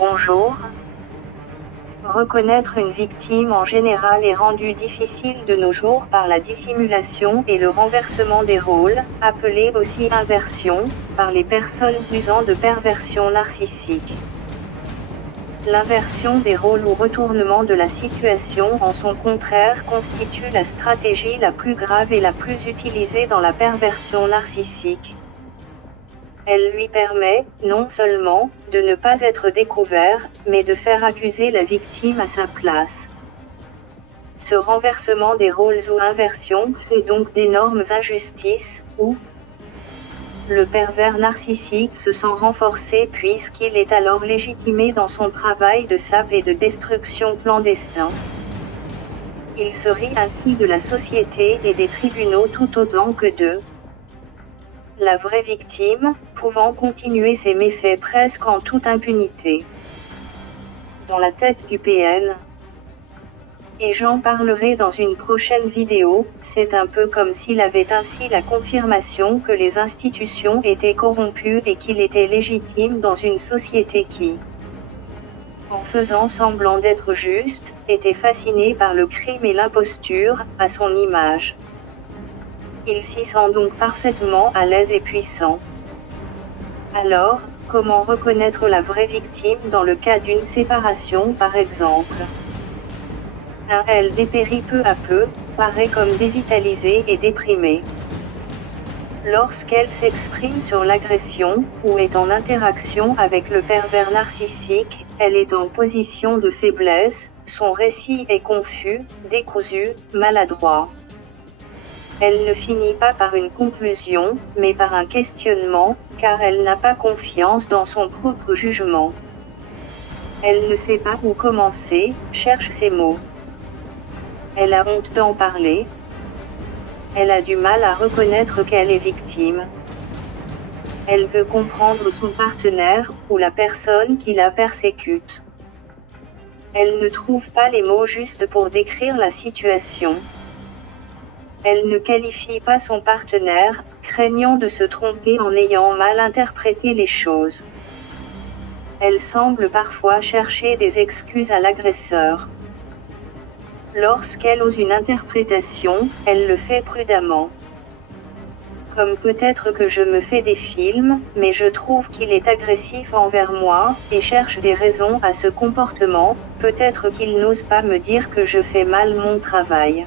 Bonjour. Reconnaître une victime en général est rendu difficile de nos jours par la dissimulation et le renversement des rôles, appelé aussi inversion, par les personnes usant de perversion narcissique. L'inversion des rôles ou retournement de la situation en son contraire constitue la stratégie la plus grave et la plus utilisée dans la perversion narcissique. Elle lui permet, non seulement, de ne pas être découvert, mais de faire accuser la victime à sa place. Ce renversement des rôles ou inversion crée donc d'énormes injustices, où le pervers narcissique se sent renforcé puisqu'il est alors légitimé dans son travail de sape et de destruction clandestin. Il se rit ainsi de la société et des tribunaux tout autant que de la vraie victime, pouvant continuer ses méfaits presque en toute impunité. Dans la tête du PN. Et j'en parlerai dans une prochaine vidéo, c'est un peu comme s'il avait ainsi la confirmation que les institutions étaient corrompues et qu'il était légitime dans une société qui, en faisant semblant d'être juste, était fasciné par le crime et l'imposture, à son image. Il s'y sent donc parfaitement à l'aise et puissant. Alors, comment reconnaître la vraie victime dans le cas d'une séparation par exemple? Elle dépérit peu à peu, paraît comme dévitalisée et déprimée. Lorsqu'elle s'exprime sur l'agression, ou est en interaction avec le pervers narcissique, elle est en position de faiblesse, son récit est confus, décousu, maladroit. Elle ne finit pas par une conclusion, mais par un questionnement, car elle n'a pas confiance dans son propre jugement. Elle ne sait pas où commencer, cherche ses mots. Elle a honte d'en parler. Elle a du mal à reconnaître qu'elle est victime. Elle veut comprendre son partenaire, ou la personne qui la persécute. Elle ne trouve pas les mots justes pour décrire la situation. Elle ne qualifie pas son partenaire, craignant de se tromper en ayant mal interprété les choses. Elle semble parfois chercher des excuses à l'agresseur. Lorsqu'elle ose une interprétation, elle le fait prudemment. Comme peut-être que je me fais des films, mais je trouve qu'il est agressif envers moi, et cherche des raisons à ce comportement, peut-être qu'il n'ose pas me dire que je fais mal mon travail.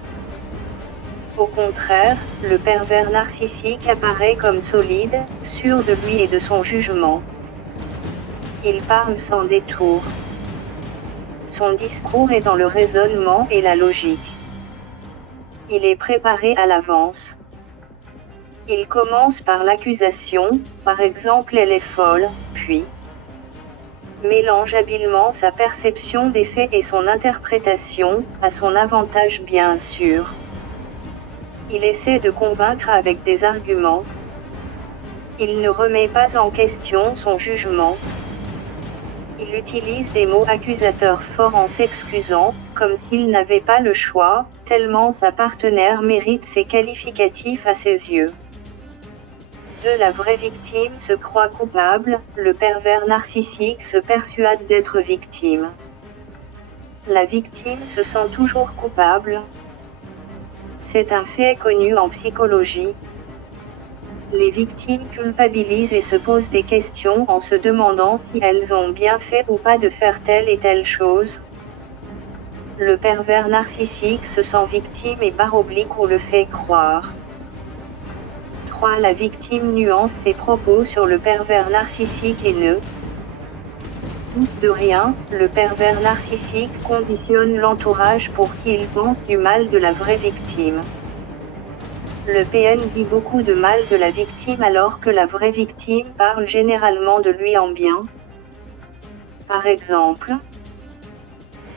Au contraire, le pervers narcissique apparaît comme solide, sûr de lui et de son jugement. Il parle sans détour. Son discours est dans le raisonnement et la logique. Il est préparé à l'avance. Il commence par l'accusation, par exemple elle est folle, puis mélange habilement sa perception des faits et son interprétation, à son avantage bien sûr. Il essaie de convaincre avec des arguments. Il ne remet pas en question son jugement. Il utilise des mots accusateurs forts en s'excusant, comme s'il n'avait pas le choix, tellement sa partenaire mérite ces qualificatifs à ses yeux. La vraie victime se croit coupable, le pervers narcissique se persuade d'être victime. La victime se sent toujours coupable. C'est un fait connu en psychologie. Les victimes culpabilisent et se posent des questions en se demandant si elles ont bien fait ou pas de faire telle et telle chose. Le pervers narcissique se sent victime et / ou le fait croire. 3. La victime nuance ses propos sur le pervers narcissique et ne doute de rien. Le pervers narcissique conditionne l'entourage pour qu'il pense du mal de la vraie victime. Le PN dit beaucoup de mal de la victime alors que la vraie victime parle généralement de lui en bien. Par exemple,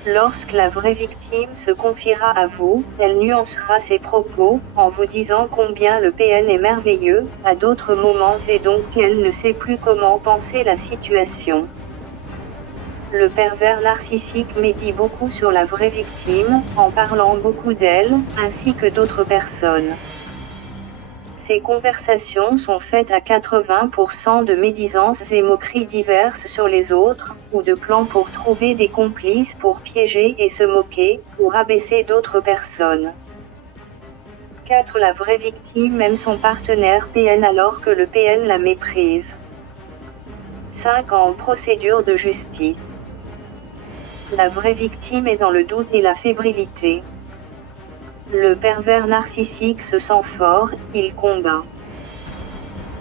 lorsque la vraie victime se confiera à vous, elle nuancera ses propos, en vous disant combien le PN est merveilleux, à d'autres moments et donc qu'elle ne sait plus comment penser la situation. Le pervers narcissique médit beaucoup sur la vraie victime, en parlant beaucoup d'elle, ainsi que d'autres personnes. Ces conversations sont faites à 80% de médisances et moqueries diverses sur les autres, ou de plans pour trouver des complices pour piéger et se moquer, ou rabaisser d'autres personnes. 4. La vraie victime aime son partenaire PN alors que le PN la méprise. 5. En procédure de justice. La vraie victime est dans le doute et la fébrilité. Le pervers narcissique se sent fort, il combat.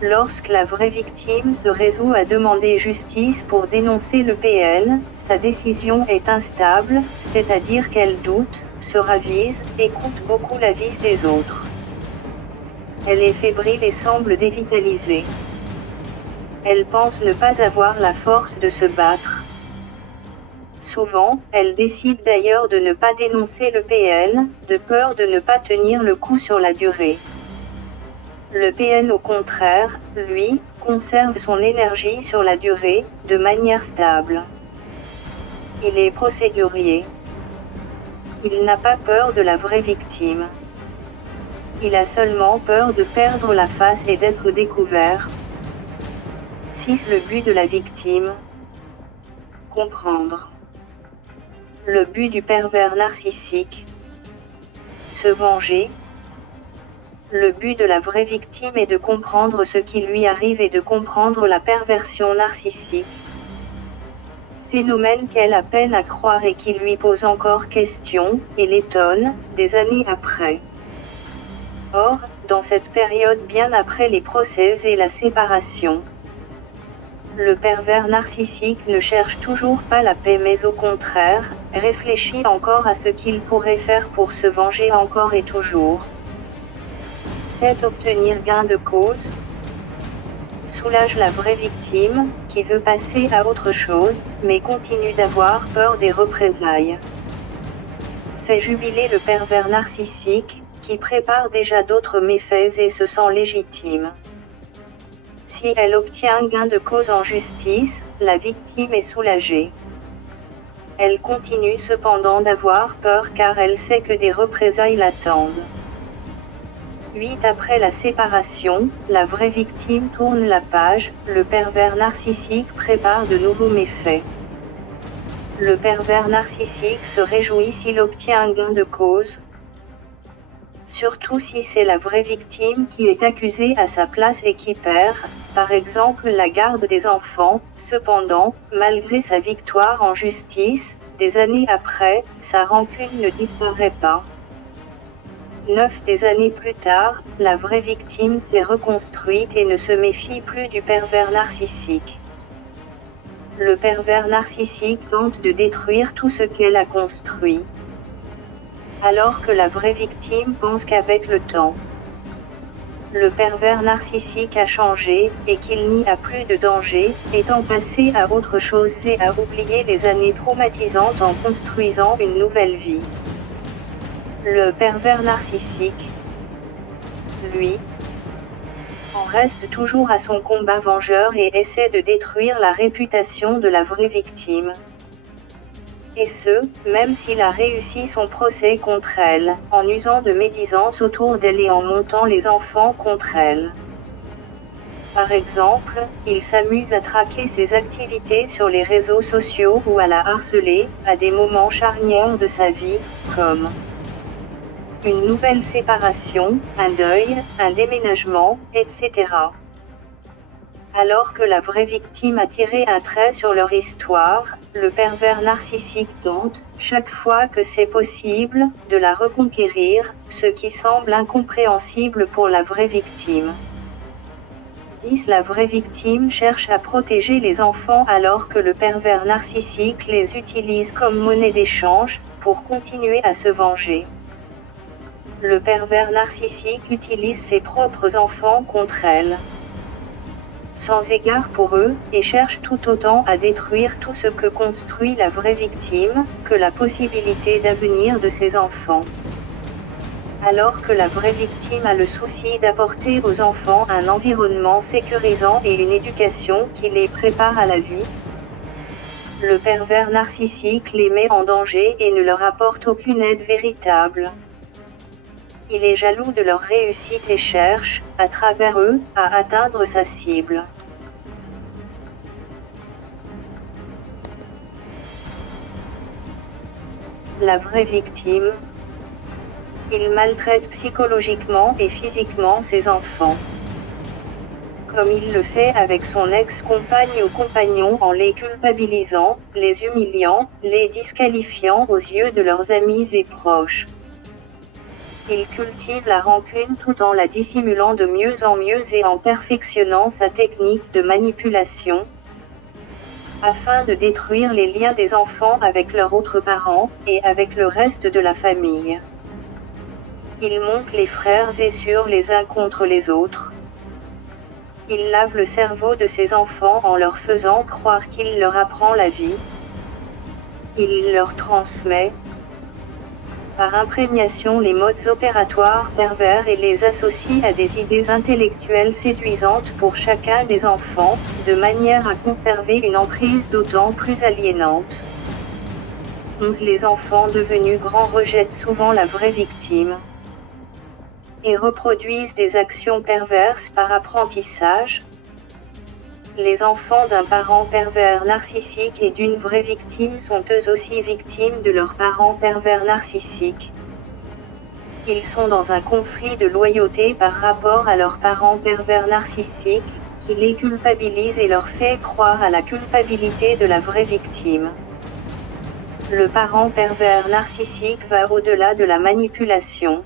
Lorsque la vraie victime se résout à demander justice pour dénoncer le PN, sa décision est instable, c'est-à-dire qu'elle doute, se ravise, écoute beaucoup l'avis des autres. Elle est fébrile et semble dévitalisée. Elle pense ne pas avoir la force de se battre. Souvent, elle décide d'ailleurs de ne pas dénoncer le PN, de peur de ne pas tenir le coup sur la durée. Le PN au contraire, lui, conserve son énergie sur la durée, de manière stable. Il est procédurier. Il n'a pas peur de la vraie victime. Il a seulement peur de perdre la face et d'être découvert. 6. Le but de la victime. Comprendre. Le but du pervers narcissique. Se venger. Le but de la vraie victime est de comprendre ce qui lui arrive et de comprendre la perversion narcissique. Phénomène qu'elle a peine à croire et qui lui pose encore question, et l'étonne, des années après. Or, dans cette période bien après les procès et la séparation, le pervers narcissique ne cherche toujours pas la paix mais au contraire, réfléchit encore à ce qu'il pourrait faire pour se venger encore et toujours. 7. Obtenir gain de cause. Soulage la vraie victime, qui veut passer à autre chose, mais continue d'avoir peur des représailles. Fait jubiler le pervers narcissique, qui prépare déjà d'autres méfaits et se sent légitime. Si elle obtient gain de cause en justice, la victime est soulagée. Elle continue cependant d'avoir peur car elle sait que des représailles l'attendent. 8. Après la séparation, la vraie victime tourne la page, le pervers narcissique prépare de nouveaux méfaits. Le pervers narcissique se réjouit s'il obtient un gain de cause, surtout si c'est la vraie victime qui est accusée à sa place et qui perd, par exemple la garde des enfants. Cependant, malgré sa victoire en justice, des années après, sa rancune ne disparaît pas. 9. Des années plus tard, la vraie victime s'est reconstruite et ne se méfie plus du pervers narcissique. Le pervers narcissique tente de détruire tout ce qu'elle a construit, alors que la vraie victime pense qu'avec le temps, le pervers narcissique a changé, et qu'il n'y a plus de danger, étant passé à autre chose et à oublier les années traumatisantes en construisant une nouvelle vie. Le pervers narcissique, lui, en reste toujours à son combat vengeur et essaie de détruire la réputation de la vraie victime. Et ce, même s'il a réussi son procès contre elle, en usant de médisance autour d'elle et en montant les enfants contre elle. Par exemple, il s'amuse à traquer ses activités sur les réseaux sociaux ou à la harceler, à des moments charnières de sa vie, comme une nouvelle séparation, un deuil, un déménagement, etc. Alors que la vraie victime a tiré un trait sur leur histoire, le pervers narcissique tente, chaque fois que c'est possible, de la reconquérir, ce qui semble incompréhensible pour la vraie victime. 10. La vraie victime cherche à protéger les enfants alors que le pervers narcissique les utilise comme monnaie d'échange, pour continuer à se venger. Le pervers narcissique utilise ses propres enfants contre elle, sans égard pour eux, et cherche tout autant à détruire tout ce que construit la vraie victime, que la possibilité d'avenir de ses enfants. Alors que la vraie victime a le souci d'apporter aux enfants un environnement sécurisant et une éducation qui les prépare à la vie, le pervers narcissique les met en danger et ne leur apporte aucune aide véritable. Il est jaloux de leur réussite et cherche, à travers eux, à atteindre sa cible. La vraie victime. Il maltraite psychologiquement et physiquement ses enfants. Comme il le fait avec son ex-compagne ou compagnon en les culpabilisant, les humiliant, les disqualifiant aux yeux de leurs amis et proches. Il cultive la rancune tout en la dissimulant de mieux en mieux et en perfectionnant sa technique de manipulation, afin de détruire les liens des enfants avec leurs autres parents, et avec le reste de la famille. Il monte les frères et sœurs les uns contre les autres. Il lave le cerveau de ses enfants en leur faisant croire qu'il leur apprend la vie. Il leur transmet, par imprégnation, les modes opératoires pervers et les associe à des idées intellectuelles séduisantes pour chacun des enfants, de manière à conserver une emprise d'autant plus aliénante. 11. Les enfants devenus grands rejettent souvent la vraie victime et reproduisent des actions perverses par apprentissage. Les enfants d'un parent pervers narcissique et d'une vraie victime sont eux aussi victimes de leurs parents pervers narcissiques. Ils sont dans un conflit de loyauté par rapport à leurs parents pervers narcissiques, qui les culpabilisent et leur fait croire à la culpabilité de la vraie victime. Le parent pervers narcissique va au-delà de la manipulation.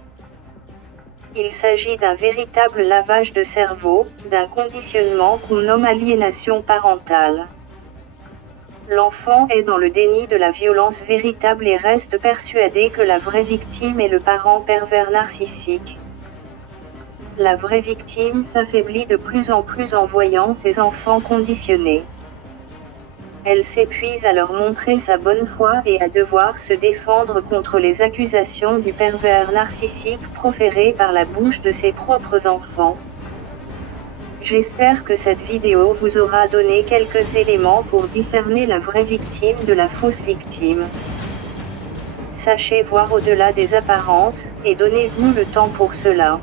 Il s'agit d'un véritable lavage de cerveau, d'un conditionnement qu'on nomme aliénation parentale. L'enfant est dans le déni de la violence véritable et reste persuadé que la vraie victime est le parent pervers narcissique. La vraie victime s'affaiblit de plus en plus en voyant ses enfants conditionnés. Elle s'épuise à leur montrer sa bonne foi et à devoir se défendre contre les accusations du pervers narcissique proférées par la bouche de ses propres enfants. J'espère que cette vidéo vous aura donné quelques éléments pour discerner la vraie victime de la fausse victime. Sachez voir au-delà des apparences, et donnez-vous le temps pour cela.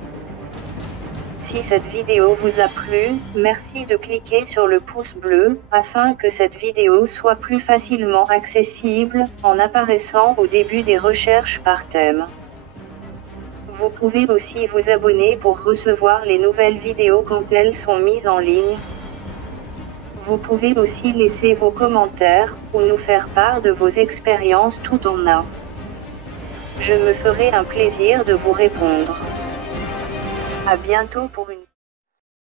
Si cette vidéo vous a plu, merci de cliquer sur le pouce bleu, afin que cette vidéo soit plus facilement accessible, en apparaissant au début des recherches par thème. Vous pouvez aussi vous abonner pour recevoir les nouvelles vidéos quand elles sont mises en ligne. Vous pouvez aussi laisser vos commentaires, ou nous faire part de vos expériences tout en un. Je me ferai un plaisir de vous répondre. À bientôt pour une